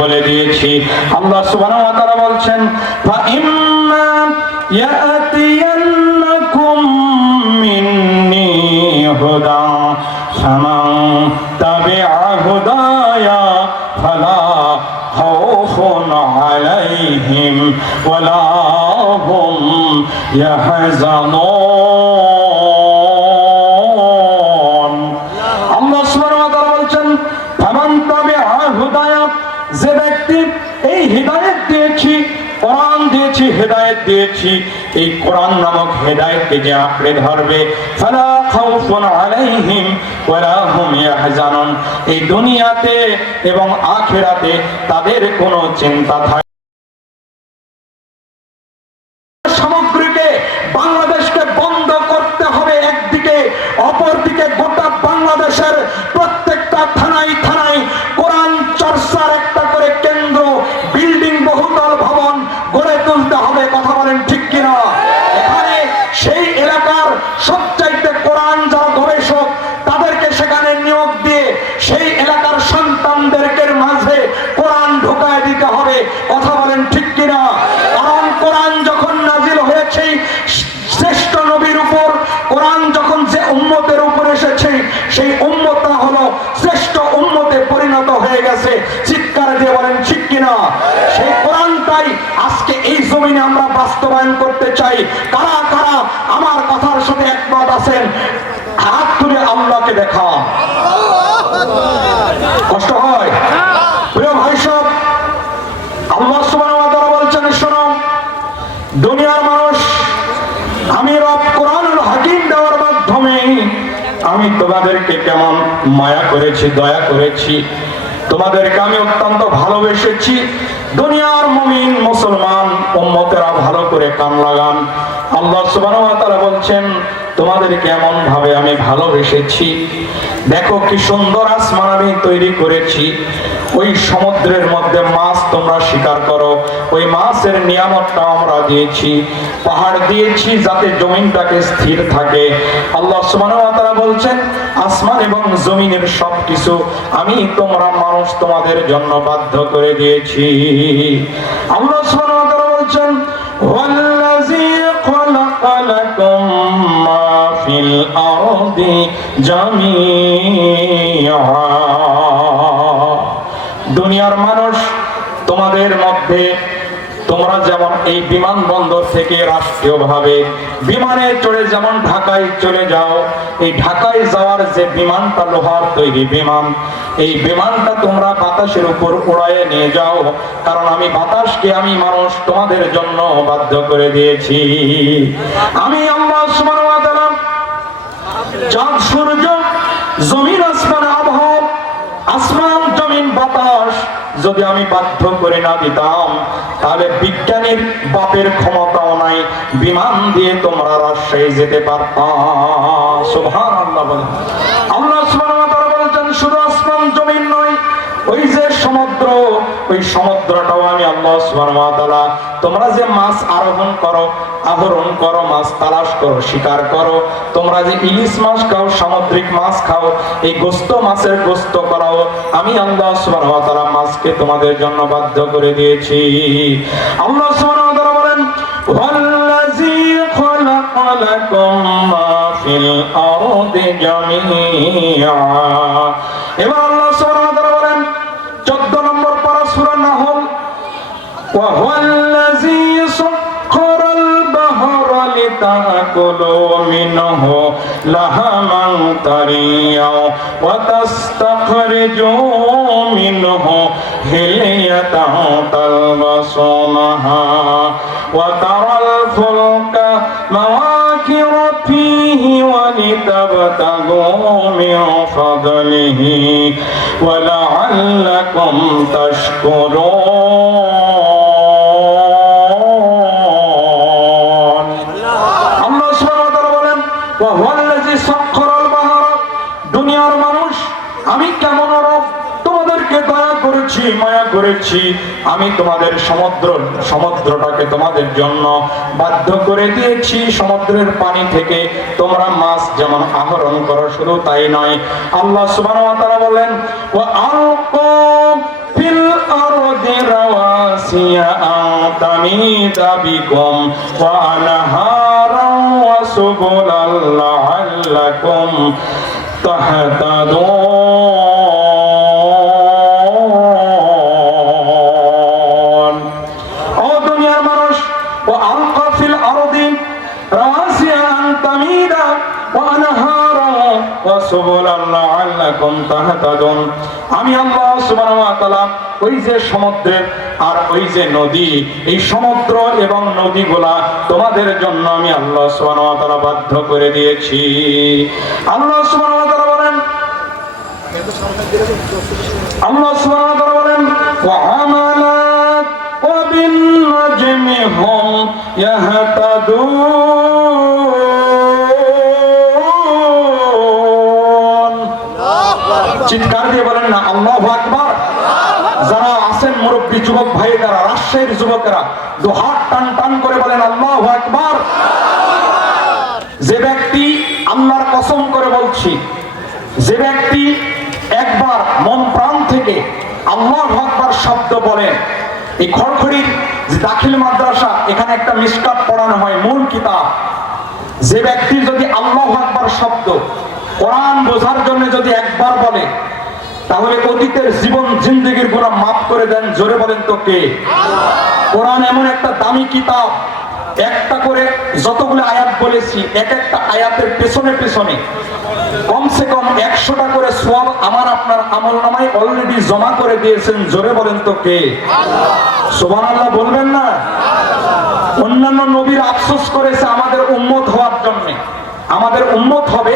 বলে দিয়েছি। আল্লাহ সুবহানাহু ওয়া তাআলা বলছেন, ফা ইম্মা ইয়াতিয়ান্নাকুম মিন্নি হুদা, ফামান তাবিআ হুদায়া ফালা খাউফুন আলাইহিম ওয়ালা হুম ইয়াহজানুন আল্লাহ সুবহানাহু ওয়া তাআলা বলছেন ফামান তাবিআ হুদায়া যে ব্যক্তি এই হৃদায়ত দিয়েছি কোরআন দিয়েছি দিয়েছি এই কোরআন নামক হেদায়তকে যে আঁকড়ে ধরবে এই দুনিয়াতে এবং আখিরাতে তাদের কোনো চিন্তা থাকে সামগ্রীকে বাংলাদেশকে বন্ধ করতে হবে একদিকে অপরদিকে গোটা বাংলাদেশের প্রত্যেকটা থানায় থানায় কোরআন চর্চার একটা করে কেন্দ্র বিল্ডিং বহুতল ভবন গড়ে তুলতে হবে কথা বলেন ঠিক কিনা এখানে সেই এলাকার সবচাইতে কোরআন যারা গবেষক তাদেরকে সেখানে নিয়োগ দিয়ে সেই এলাকার সন্তানদেরকে মাঝে কোরআন ঢুকায় দিতে হবে কথা বলেন ঠিক কিনা কারণ কোরআন যখন নাজিল হয়েছে শ্রেষ্ঠ নবীর উপর কোরআন যখন যে উম্মতের উপর এসেছে সেই উম্মতটা হলো শ্রেষ্ঠ উম্মতে পরিণত হয়ে গেছে চিৎকার দিয়ে বলেন ঠিক কিনা সেই কোরআনটাই আজকে এই জমিনে আমরা বাস্তবায়ন করতে চাই কারা কারা আমার কথার সাথে একমত আছেন হাত তুলে আল্লাহকে দেখা কষ্ট হয় প্রিয় ভাই সব আল্লাহ সুবহানাহু ওয়া তাআলা বলছেন শোনো দুনিয়ার মানুষ, আমি রব কোরআনুল হাকিম দেওয়ার মাধ্যমে আমি তোমাদেরকে কেমন মায়া করেছি, দয়া করেছি, তোমাদেরকে আমি অত্যন্ত ভালোবেসেছি। দুনিয়ার মুমিন, মুসলমান উম্মতেরা ভালো করে কান লাগান। আল্লাহ সুবহানাহু ওয়া তাআলা বলছেন, তোমাদেরকে এমন ভাবে আমি ভালোবেসেছি। দেখো কি সুন্দর আসমান আমি তৈরি করেছি। ওই সমুদ্রের মধ্যে মাছ তোমরা শিকার করো। ওই মাছের নিয়ামতটা আমরা দিয়েছি, পাহাড় দিয়েছি যাতে জমিনটাকে স্থির থাকে। আল্লাহ ওয়া বলছেন, আসমান এবং জমিনের সব কিছু আমি তোমরা মানুষ তোমাদের জন্য বাধ্য করে দিয়েছি। আল্লাহ ওয়া বলছেন জামিআ। দুনিয়ার মানুষ, তোমাদের মধ্যে তোমরা যেমন এই বিমানবন্দর থেকে রাষ্ট্রীয়ভাবে বিমানে চড়ে যেমন ঢাকায় চলে যাও, এই ঢাকায় যাওয়ার যে বিমানটা, লোহার তৈরি বিমান, এই বিমানটা তোমরা বাতাসের উপর উড়াইয়ে নিয়ে যাও। কারণ আমি বাতাসকে আমি মানুষ তোমাদের জন্য বাধ্য করে দিয়েছি। আমি আল্লাহ সুবহানাহু ওয়া চাঁদ সূর্য জমিন যদি আমি বাধ্য করে না দিতাম, তাহলে বিজ্ঞানীর বাপের ক্ষমতাও নাই, বিমান দিয়ে তোমরা রাজশাহী যেতে পারতাম আমরা বলেছেন, শুধু আসমান, জমিন নয় ওই যে সমুদ্র ওই সমুদ্রটাও আমি আল্লাহ সুবহানাহু তোমরা যে মাছ আরোহণ করো, আহরণ করো, মাছ তালাশ করো, শিকার করো, তোমরা যে ইলিশ মাছ খাও, সামুদ্রিক মাছ খাও, এই গোস্ত মাছের গোস্ত করাও, আমি আল্লাহ তাআলা মাছকে তোমাদের জন্য বাধ্য করে দিয়েছি। আল্লাহ তাআলা বলেন, ওয়াল্লাযী খালাকা লাকুম মা ফিল আরদি জামিআ وهو الذي سخر البحر لتأكلوا منه لحما طريا وتستخرجوا منه هلية تلبسونها وترى الفلك مواكر فيه ولتبتغوا من فضله ولعلكم تشكرون. দুনিয়ার মানুষ, আমি কেমন রব? তোমাদেরকে দয়া করেছি, মায়া করেছি। আমি তোমাদের সমুদ্র, সমুদ্রটাকে তোমাদের জন্য বাধ্য করে দিয়েছি। সমুদ্রের পানি থেকে তোমরা মাছ যেমন আহরণ করো, শুধু তাই নয়। আল্লাহ সুবান বলেন ও আলকম ফিল আরদি রাওয়াসিয়া আতামিদা সুবুলাল্লাহ লাকুম তাহতাদুন লাআল্লাকুম তাহতাদুন আমি আল্লাহ ওই যে সমুদ্রের আর ওই যে নদী, এই সমুদ্র এবং নদীগুলা তোমাদের জন্য আমি আল্লাহ সুবহানাহু বাধ্য করে দিয়েছি। আল্লাহ সুবহানাহু বলেন, আল্লাহ বলেন চিৎকার দিয়ে বলেন না, আল্লাহু আকবার। যারা আছেন মুরব্বী যুবক ভাইয়েরা, রাজশাহীর যুবকেরা দু হাত টান টান করে বলেন, আল্লাহ আকবার। যে ব্যক্তি আল্লাহর কসম করে বলছি, যে ব্যক্তি একবার মন প্রাণ থেকে আল্লাহ আকবার শব্দ বলেন এই খড়খড়ির যে দাখিল মাদ্রাসা, এখানে একটা মিসকাত পড়ানো হয়, মূল কিতাব। যে ব্যক্তি যদি আল্লাহ আকবার শব্দ কোরআন বোঝার জন্য যদি একবার বলে, তাহলে অতীতের জীবন জিন্দগির গুণা মাফ করে দেন। জোরে বলেন তো কে? কোরআন এমন একটা দামি কিতাব, একটা করে যতগুলো আয়াত বলেছি, এক একটা আয়াতের পেছনে পেছনে কমসে কম একশোটা করে সোয়াব আমার আপনার আমল নামায় অলরেডি জমা করে দিয়েছেন। জোরে বলেন তো কে? সোবান আল্লাহ বলবেন না? অন্যান্য নবীর আফসোস করেছে আমাদের উম্মত হওয়ার জন্য। আমাদের উম্মত হবে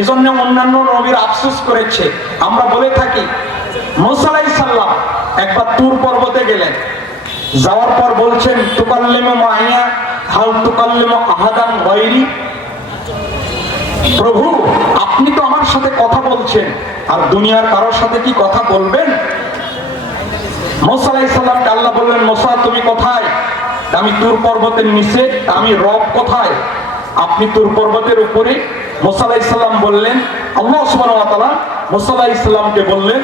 এজন্য অন্যান্য নবীর আফসোস করেছে। আমরা বলে থাকি মোসালাই সাল্লাম একবার তুর পর্বতে গেলেন। যাওয়ার পর বলছেন, তুকাল্লিমে মাহিয়া হাল তুকাল্লিমে আহাদান গৈরি প্রভু, আপনি তো আমার সাথে কথা বলছেন, আর দুনিয়ার কারোর সাথে কি কথা বলবেন? মোসা আলাইসাল্লামকে আল্লাহ বললেন, মোসা, তুমি কোথায়? আমি তুর পর্বতের নিচে, আমি রব কোথায়? আপনি তুর পর্বতের উপরে মোসা আলাইসাল্লাম বললেন আল্লাহ সুবহানাহু ওয়া তাআলা মোসা আলাইসাল্লামকে বললেন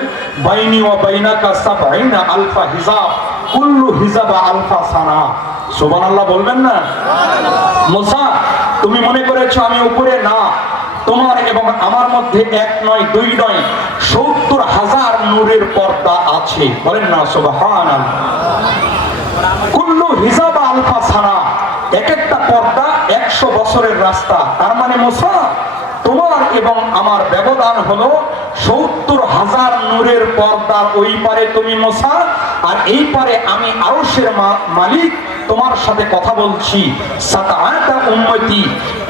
বাইনি ওয়া বাইনাকা সাবঈনা আলফা হিজাব কুল্লু হিজাবা আলফা সানা। সুবহানাল্লাহ বলবেন না? মোসা তুমি মনে করেছ আমি উপরে? না। তোমার এবং আমার মধ্যে এক নয় দুই নয় সত্তর হাজার নূরের পর্দা আছে। বলেন না সুবহান কুল্লু হিসাব আলফা ছাড়া এক একটা পর্দা একশো বছরের রাস্তা। তার মানে মোসা, তোমার এবং আমার ব্যবধান হলো সত্তর হাজার নূরের পর্দার ওই পারে তুমি মোসা, আর এই পারে আমি আরশের মালিক, তোমার সাথে কথা বলছি।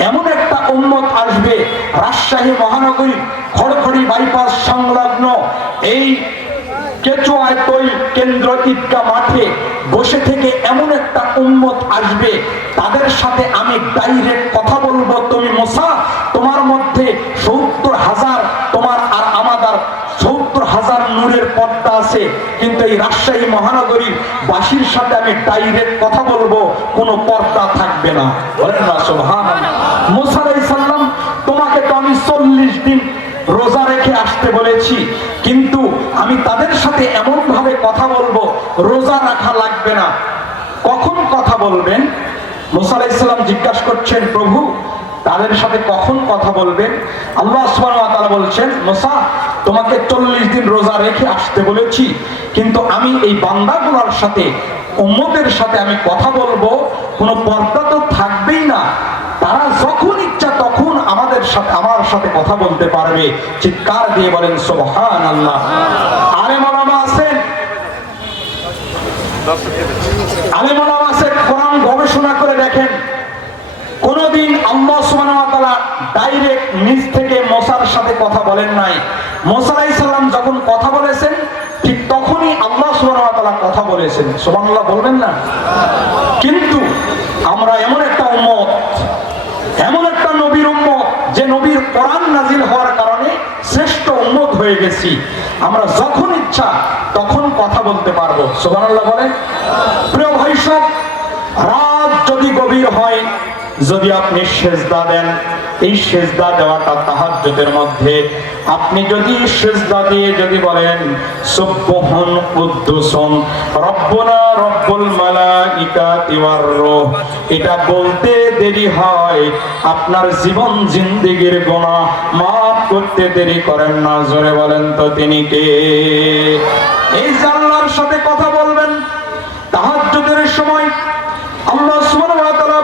এমন একটা উম্মত আসবে, রাজশাহী মহানগরী খড়খড়ি বাইপাস সংলগ্ন। এই কেচুয়ায় তৈল কেন্দ্র ঈদগা মাঠে বসে থেকে এমন একটা উম্মত আসবে, তাদের সাথে আমি ডাইরেক্ট কথা বলব। তুমি তোমার মধ্যে সত্তর হাজার, তোমার আর আমাদের সত্তর হাজার নূরের পর্দা আছে। কিন্তু এই রাজশাহী মহানগরীর বাসীর সাথে আমি ডাইরেক্ট কথা বলব, কোনো পর্দা থাকবে না। বলেন না আলাইহিস তোমাকে তো আমি চল্লিশ দিন রোজা রেখে আসতে বলেছি, কিন্তু আমি তাদের সাথে এমন ভাবে কথা বলব, রোজা রাখা লাগবে না। কখন কথা বলবেন? মুসা জিজ্ঞাসা করছেন, প্রভু, তাদের সাথে কখন কথা বলবেন? আল্লাহ তাআলা বলছেন, মোসা, তোমাকে চল্লিশ দিন রোজা রেখে আসতে বলেছি, কিন্তু আমি এই বান্দাগুলোর সাথে, উম্মতের সাথে আমি কথা বলব, কোনো পর্দা তো থাকবেই না তারা যখন ইচ্ছা তখন আমাদের আমার সাথে কথা বলতে পারবে, চিৎকার দিয়ে বলেন সোহান আল্লাহ আরে মালামা আছেন আছেন, কোরআন গবেষণা করে দেখেন। কোনদিন সাথে কথা বলেন নাই। যখন কথা বলেছেন, ঠিক তখনই কথা বলেছেন। বলবেন না? কিন্তু আমরা এমন একটা উম্মত, এমন একটা নবীর উম্মত যে নবীর কোরআন নাজিল হওয়ার কারণে শ্রেষ্ঠ উন্মত হয়ে গেছি। আমরা যখন ইচ্ছা তখন কথা বলতে পারব। সুবহানাল্লাহ বলে প্রিয় ভাইসব রাত যদি গভীর হয়, যদি আপনি সেজদা দেন, এই সেজদা দেওয়াটা তাহাজ্জুদের মধ্যে আপনি যদি সেজদা দিয়ে যদি বলেন, সুবহান কুদ্দুসন রব্বুনা রব্বুল মালাইকাতি ওয়ার রূহ। এটা বলতে দেরি হয়। আপনার জীবন জিন্দেগীর গোনা মাফ করতে দেরি করেন না। জোরে বলেন তো তিনি কে? এই জানলার সাথে কথা বলবেন তাহাজ্জুদের সময় আল্লাহ সুবহানাহু ওয়া তাআলা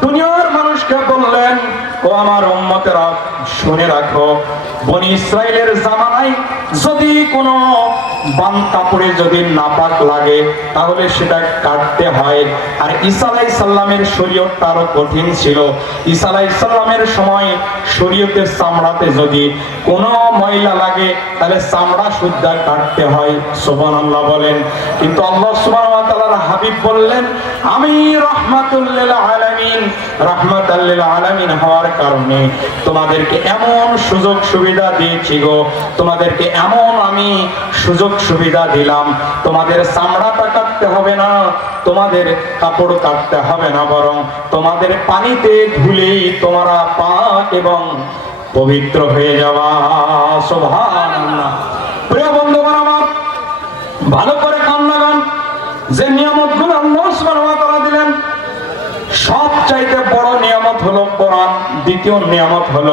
দুনিয়ার মানুষকে বললেন ও আমার উম্মতেরা শুনে রাখো। বনি ইসরায়েলের জামানায় যদি কোনো বান কাপড়ে যদি নাপাক লাগে, তাহলে সেটা কাটতে হয়। আর ঈসা আলাইহিস সালামের শরীয়তটা আরও কঠিন ছিল। ঈসা আলাইহিস সালামের সময় শরীয়তের চামড়াতে যদি কোনো ময়লা লাগে, তাহলে চামড়া শুদ্ধা কাটতে হয়। সুবহানাল্লাহ বলেন। কিন্তু আল্লাহ সুবহানাহু ওয়া তাআলার হাবিব বললেন, আমি রহমাতুল্লিল আলামিন, রহমাতাল্লিল হওয়ার কারণে তোমাদেরকে এমন সুযোগ সুবিধা দিয়েছি গো। তোমাদেরকে এমন আমি সুযোগ সুবিধা দিলাম। তোমাদের চামড়াটা কাটতে হবে না, তোমাদের কাপড় কাটতে হবে না বরং তোমাদের পানিতে ধুলেই তোমরা পাক এবং পবিত্র হয়ে যাওয়া। যে নিয়ামতগুলো আল্লাহ দিলেন সব চাইতে বড় নিয়ামত হলো কোরআন দ্বিতীয় নিয়ামত হলো